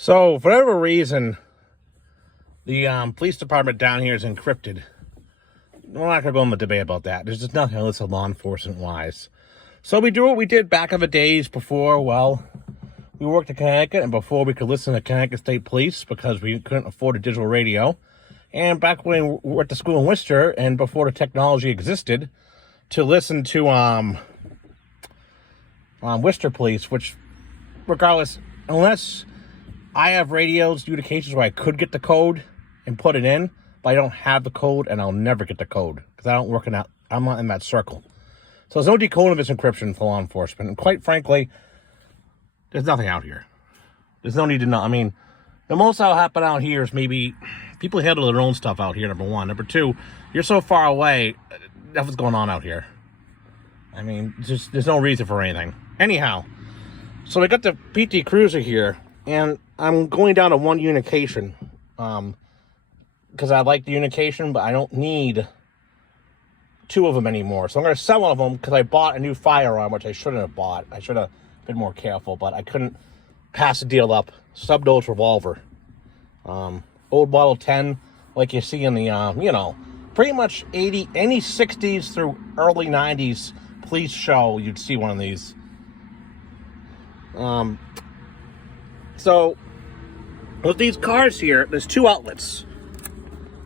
So, for whatever reason, the police department down here is encrypted. We're not going to go in the debate about that. There's just nothing else law enforcement-wise. So we do what we did back in the days before, well, we worked in Connecticut, and before we could listen to Connecticut State Police because we couldn't afford a digital radio. And back when we were at the school in Worcester, and before the technology existed, to listen to Worcester Police, which, regardless, unless I have radios, communications where I could get the code and put it in, but I don't have the code, and I'll never get the code because I don't work in that. I'm not in that circle. So there's no decoding of this encryption for law enforcement, and quite frankly, there's nothing out here. There's no need to know. I mean, the most that'll happen out here is maybe people handle their own stuff out here. Number one. Number two, you're so far away. Nothing's going on out here. I mean, just there's no reason for anything. Anyhow, so I got the PT Cruiser here, and I'm going down to one unication because I like the unication, but I don't need two of them anymore. So I'm going to sell one of them because I bought a new firearm, which I shouldn't have bought. I should have been more careful, but I couldn't pass the deal up. Sub-dose revolver. Old Model 10, like you see in the, pretty much any 60s through early 90s police show, you'd see one of these. So, with these cars here, there's two outlets.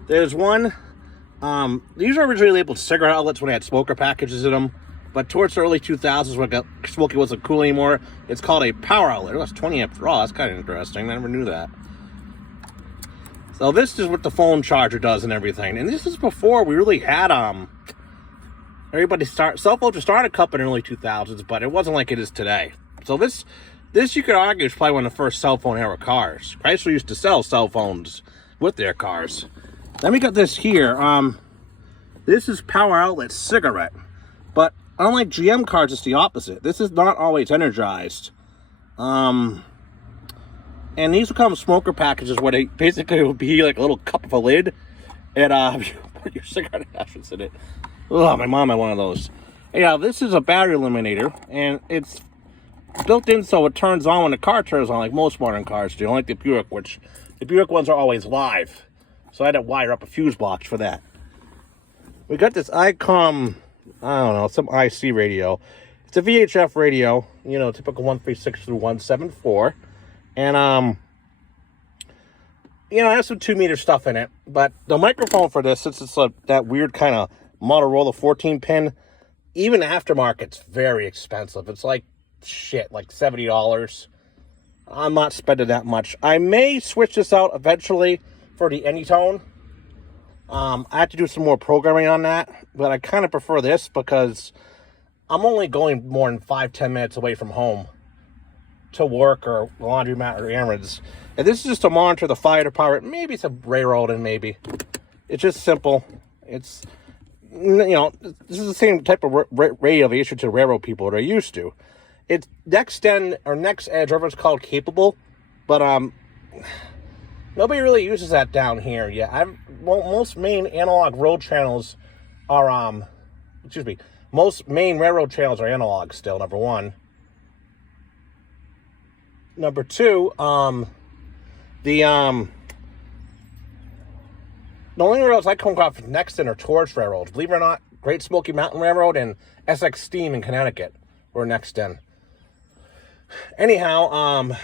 There's one, these were originally labeled cigarette outlets when they had smoker packages in them, but towards the early 2000s when smoking wasn't cool anymore, it's called a power outlet. It was 20 amp draw. That's kind of interesting. I never knew that. So this is what the phone charger does and everything. And this is before we really had, cell phones were started up in the early 2000s, but it wasn't like it is today. So this you could argue is probably one of the first cell phone era cars. Chrysler used to sell cell phones with their cars. Then we got this here. This is power outlet cigarette, but unlike GM cars, it's the opposite. This is not always energized. And these will come smoker packages where they basically will be like a little cup of a lid, and you put your cigarette ashes in it. Oh, my mom had one of those. Yeah, this is a battery eliminator, and it's built in so it turns on when the car turns on, like most modern cars do, unlike the Buick, which the Buick ones are always live. So I had to wire up a fuse box for that. We got this Icom, I don't know, some IC radio. It's a VHF radio, typical 136 through 174. And, it has some 2-meter stuff in it. But the microphone for this, since it's that weird kind of Motorola 14-pin, even aftermarket's very expensive. It's like $70. I'm not spending that much. I may switch this out eventually for the Anytone. I have to do some more programming on that, but I kind of prefer this because I'm only going more than 5-10 minutes away from home to work or laundromat or errands. And this is just to monitor the fire department, maybe some railroading, maybe. It's just simple. It's, this is the same type of radio they issue to railroad people that are used to. It's Next Edge, whatever it's called, capable, but nobody really uses that down here yet. Most main analog road channels are, most main railroad channels are analog still, number one. Number two, the only railroads I come across next in are tourist railroads. Believe it or not, Great Smoky Mountain Railroad and Essex Steam in Connecticut were next in. Anyhow,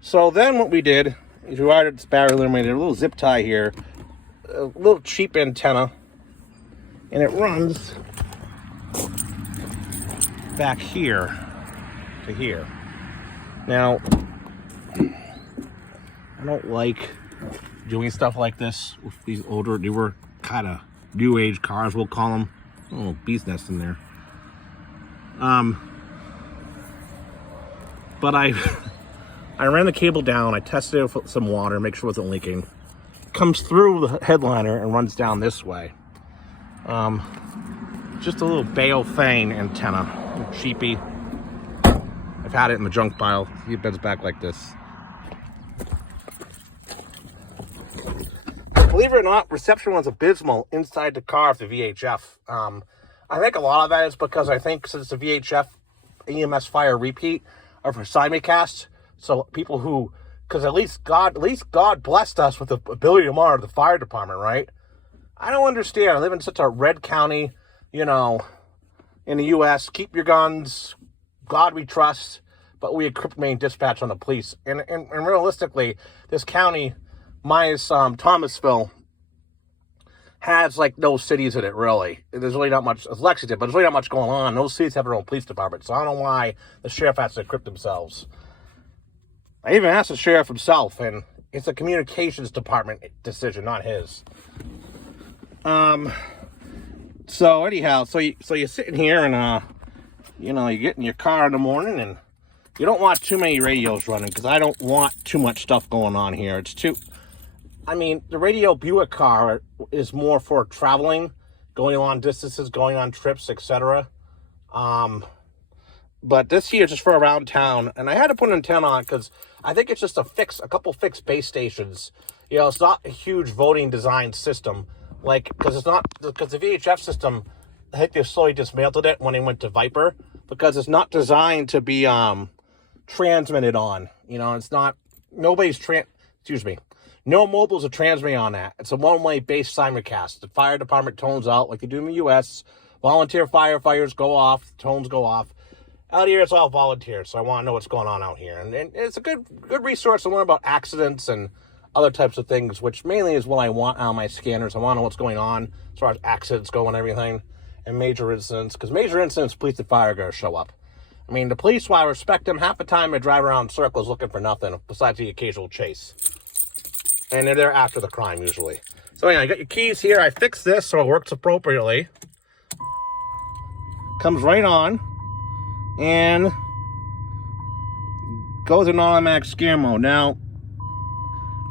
so then what we did is we wired this battery eliminator, a little zip tie here, a little cheap antenna, and it runs back here to here. Now, I don't like doing stuff like this with these older, newer, kind of new age cars, we'll call them. A little bee's nest in there. But I ran the cable down, I tested it with some water, make sure it wasn't leaking. Comes through the headliner and runs down this way. Just a little Bayo Thane antenna, cheapy. I've had it in the junk pile. It bends back like this. Believe it or not, reception was abysmal inside the car of the VHF. I think a lot of that is because I think since the VHF EMS Fire repeat are for simulcast, so people who because at least God blessed us with the ability to monitor the fire department, right? I don't understand. I live in such a red county, you know, in the U.S. Keep your guns. God we trust. But we equip main dispatch on the police. And realistically, this county, minus Thomasville, has like no cities in it, really. There's really not much, it's Lexington, but there's really not much going on. Those cities have their own police department. So I don't know why the sheriff has to equip themselves. I even asked the sheriff himself, and it's a communications department decision, not his. So anyhow, so you're sitting here and, you know, you get in your car in the morning and you don't want too many radios running because I don't want too much stuff going on here. It's too, I mean, the radio Buick car is more for traveling, going long distances, going on trips, etc. But this here is just for around town. And I had to put an antenna on because I think it's just a couple fixed base stations. You know, it's not a huge voting design system. Like, because the VHF system, I think they slowly dismantled it when they went to Viper. Because it's not designed to be, transmitted on. You know, it's not, no mobiles are transmitting on that. It's a one-way base simulcast. The fire department tones out like they do in the U.S. Volunteer firefighters go off, tones go off. Out here, it's all volunteer, so I want to know what's going on out here. And it's a good resource to learn about accidents and other types of things, which mainly is what I want out of my scanners. I want to know what's going on as far as accidents go and everything, and major incidents. Because major incidents, police and fire are going to show up. I mean, the police, while I respect them, half the time they drive around in circles looking for nothing besides the occasional chase. And they're there after the crime, usually. So, anyway, I got your keys here. I fixed this so it works appropriately. Comes right on. And goes in automatic scan mode. Now,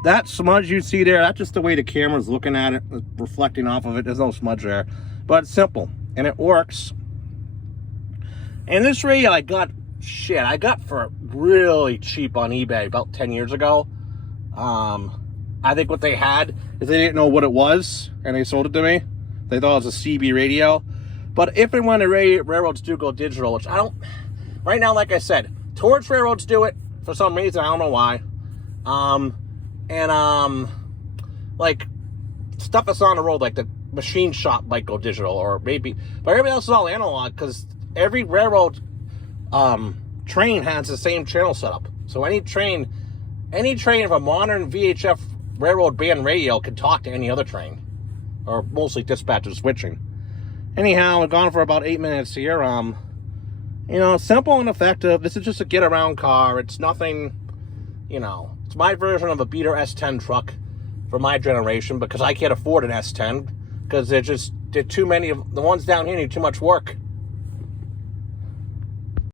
that smudge you see there, that's just the way the camera's looking at it, reflecting off of it. There's no smudge there. But it's simple. And it works. And this radio I got for really cheap on eBay about 10 years ago. I think what they had is they didn't know what it was, and they sold it to me. They thought it was a CB radio. But if and when the railroads do go digital, which I don't, right now, like I said, towards railroads do it for some reason, I don't know why. Like, stuff that's on the road, like the machine shop might go digital, or maybe, but everybody else is all analog, because every railroad train has the same channel setup. So any train of a modern VHF railroad band radio can talk to any other train, or mostly dispatchers switching. Anyhow, we've gone for about 8 minutes here. You know, simple and effective. This is just a get-around car. It's nothing, you know. It's my version of a beater S10 truck for my generation, because I can't afford an S10, because they're too many of the ones down here need too much work.